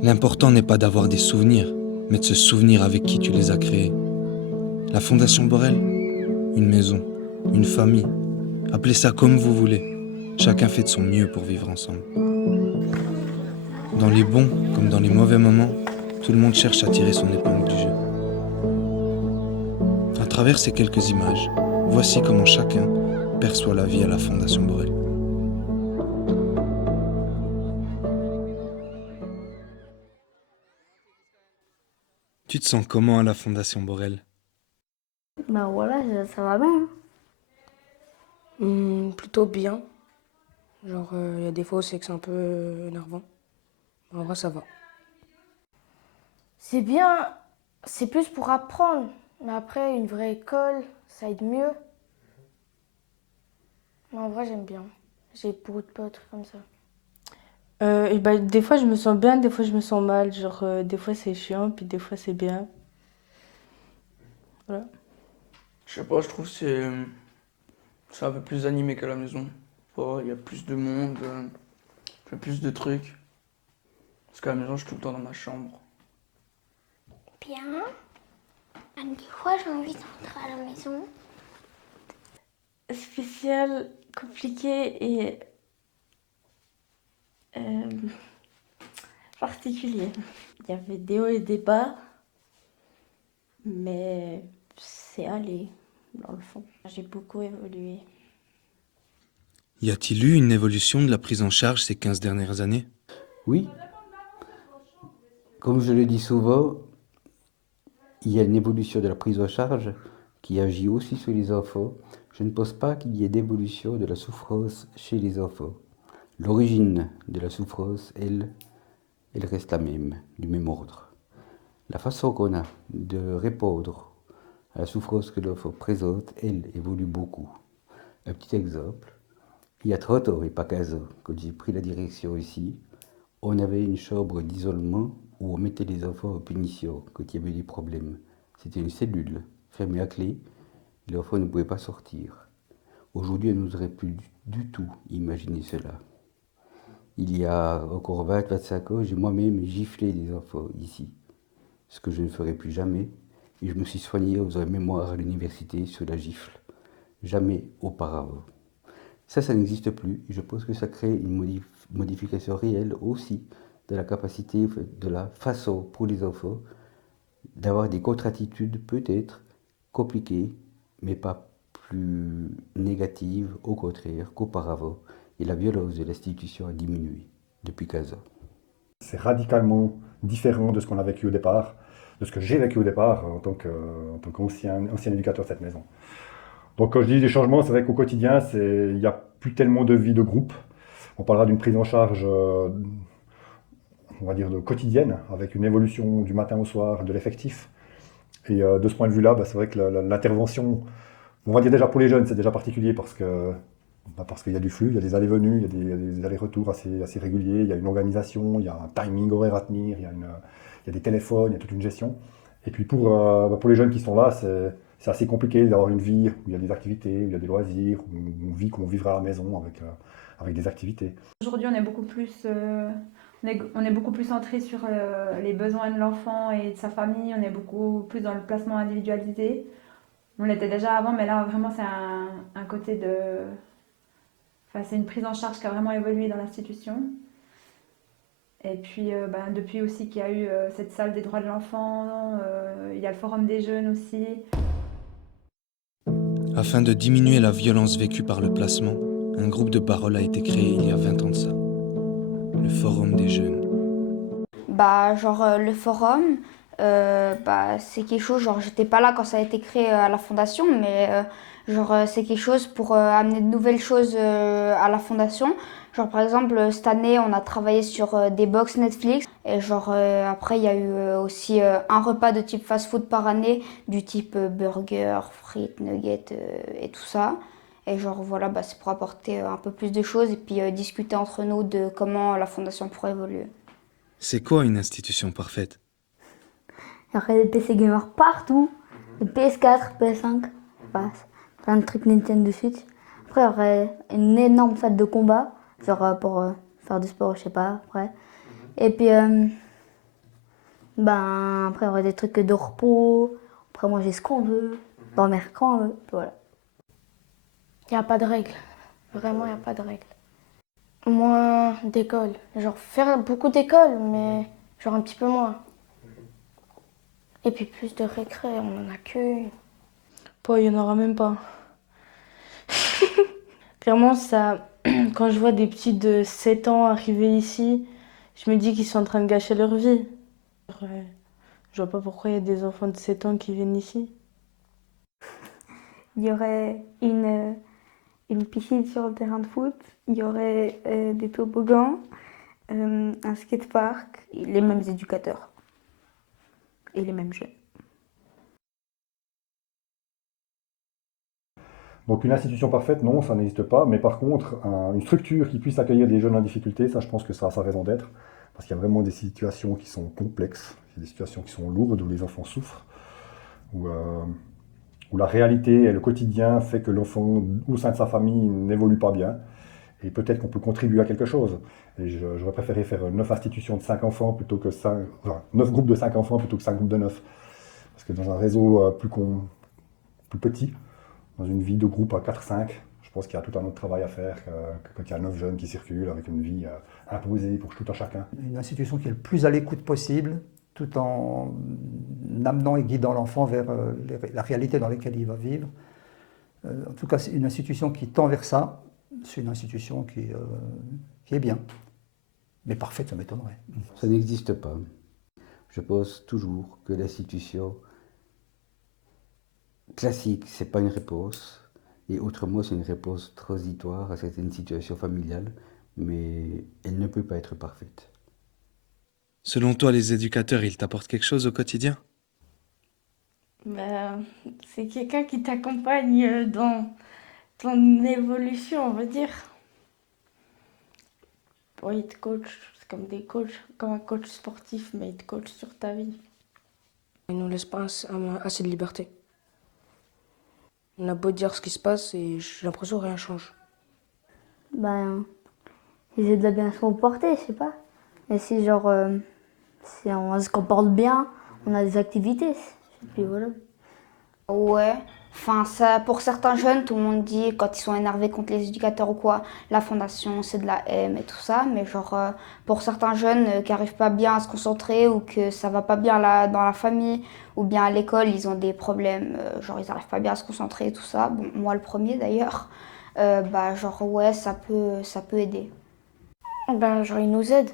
L'important n'est pas d'avoir des souvenirs, mais de se souvenir avec qui tu les as créés. La Fondation Borel, une maison, une famille, appelez ça comme vous voulez. Chacun fait de son mieux pour vivre ensemble. Dans les bons comme dans les mauvais moments, tout le monde cherche à tirer son épingle du jeu. À travers ces quelques images, voici comment chacun perçoit la vie à la Fondation Borel. Tu te sens comment à la Fondation Borel? Bah voilà, ça va bien. Plutôt bien. Genre, il y a des fois où c'est que c'est un peu énervant. En vrai, ça va. C'est bien, c'est plus pour apprendre. Mais après, une vraie école, ça aide mieux. Mais en vrai, j'aime bien. J'ai beaucoup de potes comme ça. Et bah, des fois je me sens bien, des fois je me sens mal. Genre, des fois c'est chiant, puis des fois c'est bien. Voilà. Je sais pas, je trouve que c'est un peu plus animé qu'à la maison. Il y a plus de monde, un peu plus de trucs. Parce qu'à la maison, je suis tout le temps dans ma chambre. Bien. Des fois, j'ai envie d'entrer à la maison. Spécial, compliqué et particulier. Il y avait des hauts et des bas, mais c'est allé dans le fond. J'ai beaucoup évolué. Y a-t-il eu une évolution de la prise en charge ces 15 dernières années? Oui, comme je le dis souvent, il y a une évolution de la prise en charge qui agit aussi sur les enfants. Je ne pense pas qu'il y ait d'évolution de la souffrance chez les enfants. L'origine de la souffrance, elle reste la même, du même ordre. La façon qu'on a de répondre à la souffrance que l'enfant présente, elle évolue beaucoup. Un petit exemple, il y a 30 ans et pas 15 ans, quand j'ai pris la direction ici, on avait une chambre d'isolement où on mettait les enfants en punition quand il y avait des problèmes. C'était une cellule fermée à clé, et l'enfant ne pouvait pas sortir. Aujourd'hui, on n'oserait plus du tout imaginer cela. Il y a encore 20-25 ans, j'ai moi-même giflé des enfants ici, ce que je ne ferai plus jamais, et je me suis soigné en faisant un mémoire à l'université sur la gifle. Jamais auparavant. Ça n'existe plus. Je pense que ça crée une modification réelle aussi de la capacité, de la façon pour les enfants d'avoir des contre-attitudes peut-être compliquées, mais pas plus négatives, au contraire qu'auparavant. Et la violence de l'institution a diminué depuis 15 ans. C'est radicalement différent de ce qu'on a vécu au départ, de ce que j'ai vécu au départ en tant qu'ancien éducateur de cette maison. Donc quand je dis des changements, c'est vrai qu'au quotidien, il n'y a plus tellement de vie de groupe. On parlera d'une prise en charge, on va dire, quotidienne, avec une évolution du matin au soir de l'effectif. Et de ce point de vue-là, c'est vrai que l'intervention, on va dire déjà pour les jeunes, c'est déjà particulier parce qu'il y a du flux, il y a des allées-venues, il y a des allers-retours assez réguliers, il y a une organisation, il y a un timing horaire à tenir, il y a des téléphones, il y a toute une gestion. Et puis pour les jeunes qui sont là, c'est assez compliqué d'avoir une vie où il y a des activités, où il y a des loisirs, où on vit comme on vivrait à la maison avec des activités. Aujourd'hui, on est beaucoup plus, on est beaucoup plus centré sur les besoins de l'enfant et de sa famille. On est beaucoup plus dans le placement individualisé. On l'était déjà avant, mais là, vraiment, c'est un côté de... Enfin, c'est une prise en charge qui a vraiment évolué dans l'institution. Et puis, depuis aussi qu'il y a eu cette salle des droits de l'enfant, il y a le forum des jeunes aussi. Afin de diminuer la violence vécue par le placement, un groupe de parole a été créé il y a 20 ans de ça. Le Forum des jeunes. Le forum, c'est quelque chose, j'étais pas là quand ça a été créé à la fondation, mais c'est quelque chose pour amener de nouvelles choses à la fondation. Genre, par exemple, cette année, on a travaillé sur des box Netflix. Et après, il y a eu aussi un repas de type fast-food par année, du type burger, frites, nuggets et tout ça. Et c'est pour apporter un peu plus de choses et puis discuter entre nous de comment la fondation pourrait évoluer. C'est quoi une institution parfaite? Il y aurait des PC gamers partout, des PS4, PS5, plein de trucs Nintendo Switch. Après, il y aurait une énorme salle de combat, pour faire du sport, je sais pas, après. Et puis, Ben, après, il y aurait des trucs de repos, après manger ce qu'on veut, dormir quand on veut, voilà. Il n'y a pas de règles. Vraiment, il n'y a pas de règles. Moins d'école. Genre faire beaucoup d'école, mais genre un petit peu moins. Et puis plus de récré, on en a qu'une. Pas, il n'y en aura même pas. Clairement, ça, quand je vois des petits de 7 ans arriver ici, je me dis qu'ils sont en train de gâcher leur vie. Ouais. Je vois pas pourquoi il y a des enfants de 7 ans qui viennent ici. Il y aurait une piscine sur le terrain de foot, il y aurait des toboggans, un skatepark, et les mêmes éducateurs et les mêmes jeunes. Donc une institution parfaite, non, ça n'existe pas. Mais par contre, une structure qui puisse accueillir des jeunes en difficulté, ça je pense que ça a sa raison d'être. Parce qu'il y a vraiment des situations qui sont complexes, il y a des situations qui sont lourdes, où les enfants souffrent, où la réalité et le quotidien fait que l'enfant au sein de sa famille n'évolue pas bien. Et peut-être qu'on peut contribuer à quelque chose. Et j'aurais préféré faire 9 institutions de 5 enfants plutôt que 5, enfin, 9 groupes de 5 enfants plutôt que 5 groupes de 9. Parce que dans un réseau plus petit, dans une vie de groupe à 4-5, je pense qu'il y a tout un autre travail à faire que quand il y a 9 jeunes qui circulent avec une vie imposée pour tout un chacun. Une institution qui est le plus à l'écoute possible, tout en amenant et guidant l'enfant vers la réalité dans laquelle il va vivre. En tout cas, c'est une institution qui tend vers ça. C'est une institution qui est bien. Mais parfaite, ça m'étonnerait. Ça n'existe pas. Je pense toujours que l'institution classique, ce n'est pas une réponse. Et autrement, c'est une réponse transitoire à certaines situations familiales, mais elle ne peut pas être parfaite. Selon toi, les éducateurs, ils t'apportent quelque chose au quotidien? Ben, c'est quelqu'un qui t'accompagne dans ton évolution, on va dire. Bon, il te coach, c'est comme des coachs, comme un coach sportif, mais il te coach sur ta vie. Ils nous laissent pas assez de liberté. On a beau dire ce qui se passe et j'ai l'impression que rien change. Ben, ils aident à bien se comporter, je sais pas. Et si genre, si on se comporte bien, on a des activités. Et puis voilà. Ouais, enfin ça, pour certains jeunes, tout le monde dit quand ils sont énervés contre les éducateurs ou quoi, la fondation c'est de la haine et tout ça, mais genre pour certains jeunes qui n'arrivent pas bien à se concentrer ou que ça va pas bien dans la famille ou bien à l'école, ils ont des problèmes, genre ils n'arrivent pas bien à se concentrer et tout ça, bon, moi le premier d'ailleurs, bah genre ouais ça peut aider. Ben, genre, ils nous aident.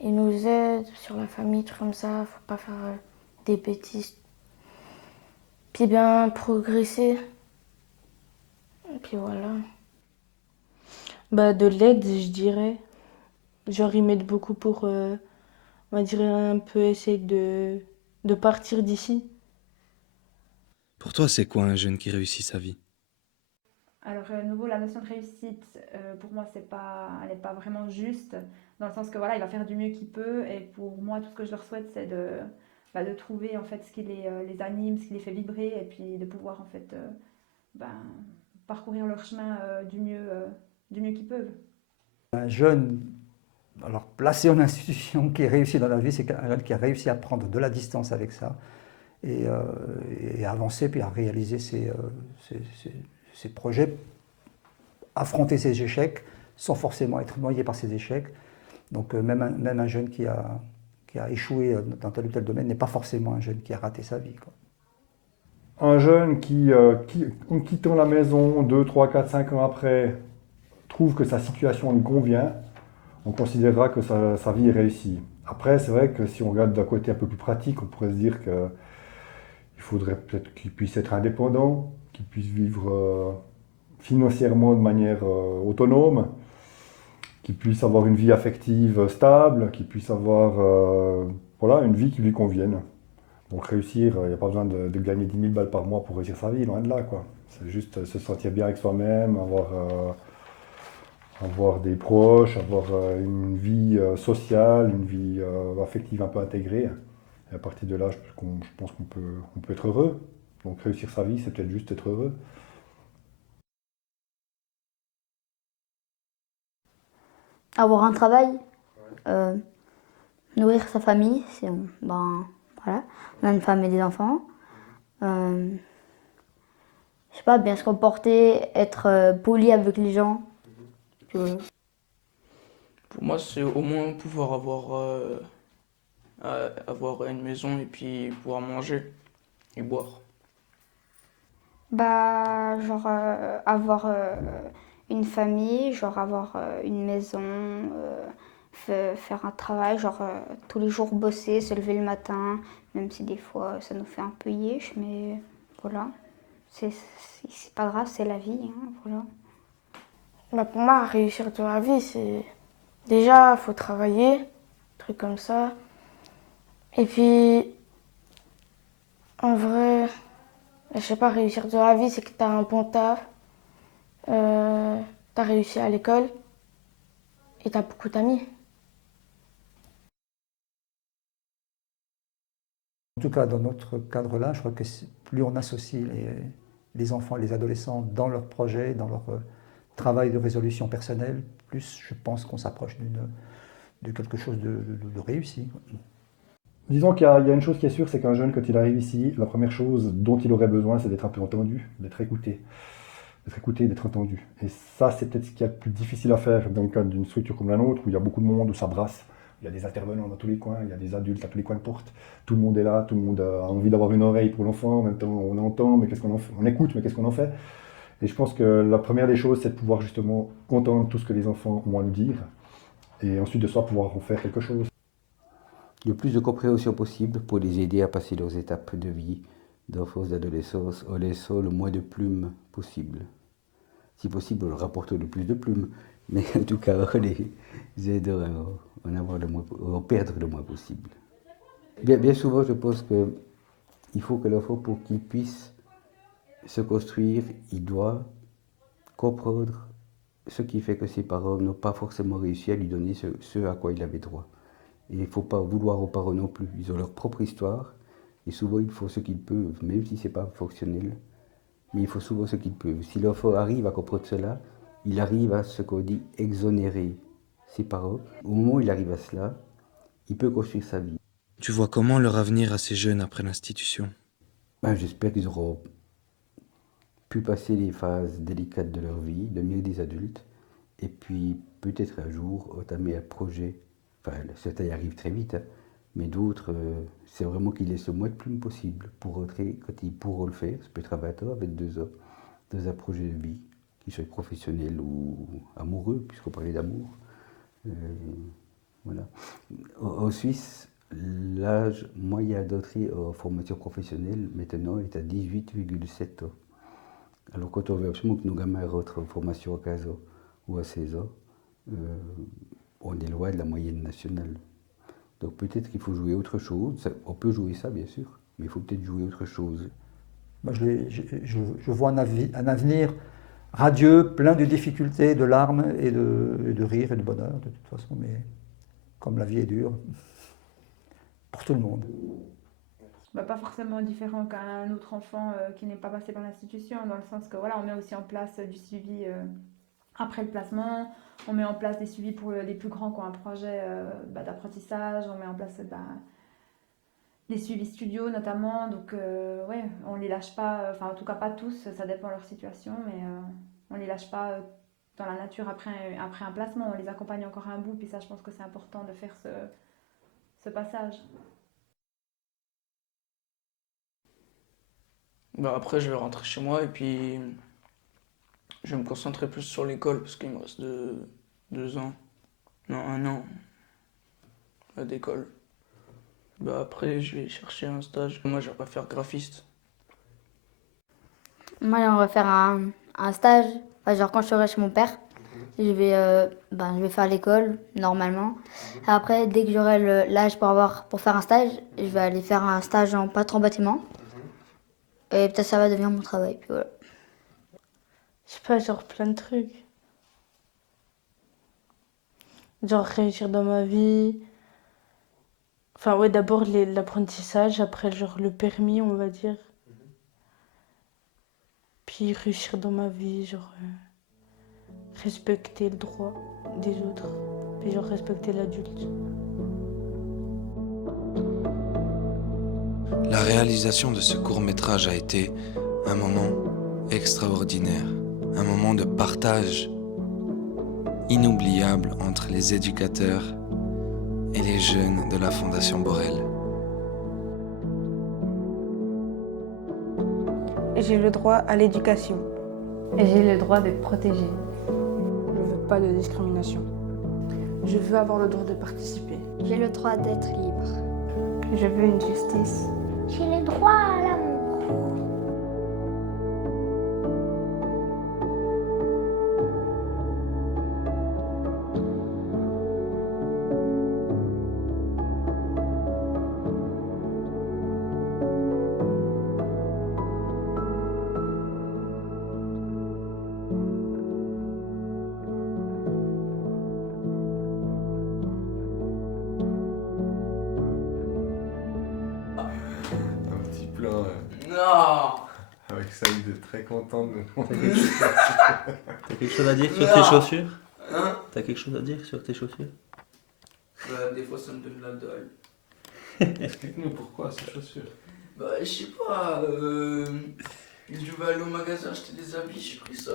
Ils nous aident sur la famille, trucs comme ça. Faut pas faire des bêtises. Puis bien progresser. Et puis voilà. Bah, de l'aide, je dirais. Genre, ils m'aident beaucoup pour, on va dire, un peu essayer de partir d'ici. Pour toi, c'est quoi un jeune qui réussit sa vie? Alors, à nouveau, la notion de réussite, pour moi, elle n'est pas vraiment juste, dans le sens que voilà, il va faire du mieux qu'il peut, et pour moi, tout ce que je leur souhaite, c'est de trouver en fait ce qui les anime, ce qui les fait vibrer, et puis de pouvoir en fait parcourir leur chemin du mieux qu'ils peuvent. Un jeune, alors placé en institution qui est réussi dans la vie, c'est un jeune qui a réussi à prendre de la distance avec ça et à avancer puis à réaliser ses projets, affronter ses échecs sans forcément être noyé par ses échecs. Donc même un jeune qui a échoué dans tel ou tel domaine n'est pas forcément un jeune qui a raté sa vie, quoi. Un jeune qui, en quittant la maison 2, 3, 4, 5 ans après, trouve que sa situation lui convient, on considérera que sa vie est réussie. Après, c'est vrai que si on regarde d'un côté un peu plus pratique, on pourrait se dire qu'il faudrait peut-être qu'il puisse être indépendant, qu'il puisse vivre financièrement de manière autonome, qu'il puisse avoir une vie affective stable, qu'il puisse avoir voilà, une vie qui lui convienne. Donc réussir, il n'y a pas besoin de gagner 10 000 balles par mois pour réussir sa vie, loin de là, quoi. C'est juste se sentir bien avec soi-même, avoir des proches, avoir une vie sociale, une vie affective un peu intégrée. Et à partir de là, je pense qu'on peut être heureux. Donc réussir sa vie, c'est peut-être juste être heureux. Avoir un travail, Nourrir sa famille, ben, voilà, on a une femme et des enfants. Je sais pas, bien se comporter, être poli avec les gens. Puis voilà. Pour moi, c'est au moins pouvoir avoir une maison et puis pouvoir manger et boire. Bah, genre avoir une famille, genre avoir une maison, faire un travail, genre tous les jours bosser, se lever le matin, même si des fois ça nous fait un peu yesh, mais voilà, c'est pas grave, c'est la vie, hein, voilà. Bah, pour moi, réussir dans la vie, c'est déjà, il faut travailler, trucs comme ça. Et puis, en vrai, je sais pas, réussir dans la vie, c'est que tu as un bon taf, tu as réussi à l'école et tu as beaucoup d'amis. En tout cas, dans notre cadre-là, je crois que plus on associe les enfants et les adolescents dans leurs projets, dans leur travail de résolution personnelle, plus je pense qu'on s'approche de quelque chose de réussi. Disons qu'il y a une chose qui est sûre, c'est qu'un jeune, quand il arrive ici, la première chose dont il aurait besoin, c'est d'être un peu entendu, d'être écouté. D'être écouté, d'être entendu. Et ça, c'est peut-être ce qu'il y a de plus difficile à faire dans le cadre d'une structure comme la nôtre, où il y a beaucoup de monde, où ça brasse. Il y a des intervenants dans tous les coins, il y a des adultes à tous les coins de porte. Tout le monde est là, tout le monde a envie d'avoir une oreille pour l'enfant. En même temps, on entend, mais qu'est-ce qu'on en fait? On écoute, mais qu'est-ce qu'on en fait? Et je pense que la première des choses, c'est de pouvoir justement entendre tout ce que les enfants ont à nous dire, et ensuite de ça, pouvoir en faire quelque chose. Le plus de compréhension possible pour les aider à passer leurs étapes de vie, d'enfance, d'adolescence, en laissant le moins de plumes possible. Si possible, on leur rapporte le plus de plumes, mais en tout cas, on les aide à en perdre le moins possible. Bien souvent, je pense qu'il faut que l'enfant, pour qu'il puisse se construire, il doit comprendre ce qui fait que ses parents n'ont pas forcément réussi à lui donner ce à quoi il avait droit. Et il ne faut pas vouloir aux parents non plus. Ils ont leur propre histoire. Et souvent, ils font ce qu'ils peuvent, même si ce n'est pas fonctionnel. Mais il faut souvent ce qu'ils peuvent. Si l'enfant arrive à comprendre cela, il arrive à ce qu'on dit exonérer ses parents. Au moment où il arrive à cela, il peut construire sa vie. Tu vois comment leur avenir à ces jeunes après l'institution? J'espère qu'ils auront pu passer les phases délicates de leur vie, devenir des adultes, et puis peut-être un jour entamer un projet. Enfin, certains y arrivent très vite, hein, mais d'autres, c'est vraiment qu'ils laissent le moins de plumes possible pour rentrer quand ils pourront le faire. Ça peut être à 20 ans, à 22 ans, dans un projet de vie, qu'il soit professionnel ou amoureux, puisqu'on parlait d'amour. Voilà. En Suisse, l'âge moyen d'entrée en formation professionnelle maintenant est à 18,7 ans. Alors quand on veut absolument que nos gamins rentrent en formation à 15 ans ou à 16 ans, on est loin de la moyenne nationale. Donc peut-être qu'il faut jouer autre chose. On peut jouer ça, bien sûr, mais il faut peut-être jouer autre chose. Moi, je vois un avenir radieux, plein de difficultés, de larmes et de rire et de bonheur, de toute façon, mais comme la vie est dure, pour tout le monde. Bah, pas forcément différent qu'un autre enfant qui n'est pas passé par l'institution, dans le sens que voilà, on met aussi en place du suivi après le placement, on met en place des suivis pour les plus grands qui ont un projet d'apprentissage, on met en place les suivis studio notamment, donc ouais, on les lâche pas, enfin en tout cas pas tous, ça dépend de leur situation, mais on les lâche pas dans la nature après un placement, on les accompagne encore un bout, puis ça je pense que c'est important de faire ce passage. Bah après, je vais rentrer chez moi et puis je vais me concentrer plus sur l'école parce qu'il me reste 2 ans, non 1 an d'école. Bah après, je vais chercher un stage. Moi, j'aimerais faire graphiste. Moi, j'aimerais faire un stage, enfin, genre quand je serai chez mon père, je vais faire l'école normalement. Après, dès que j'aurai l'âge pour faire un stage, je vais aller faire un stage en peintre en bâtiment. Et peut-être ça va devenir mon travail. Puis voilà. Je sais pas, genre plein de trucs. Genre réussir dans ma vie. Enfin ouais, d'abord l'apprentissage, après genre le permis, on va dire. Puis réussir dans ma vie, genre respecter le droit des autres. Puis genre respecter l'adulte. La réalisation de ce court-métrage a été un moment extraordinaire, un moment de partage inoubliable entre les éducateurs et les jeunes de la Fondation Borel. J'ai le droit à l'éducation. Et j'ai le droit d'être protégée. Je veux pas de discrimination. Je veux avoir le droit de participer. J'ai le droit d'être libre. Je veux une justice. J'ai le droit à l'amour. Un petit plan Non. avec Saïd très content de T'as quelque chose à dire sur tes chaussures? Hein? T'as quelque chose à dire sur tes chaussures? Bah, des fois ça me donne la dalle. Explique-nous pourquoi ces chaussures. Bah, je sais pas. Je vais aller au magasin acheter des habits, j'ai pris ça.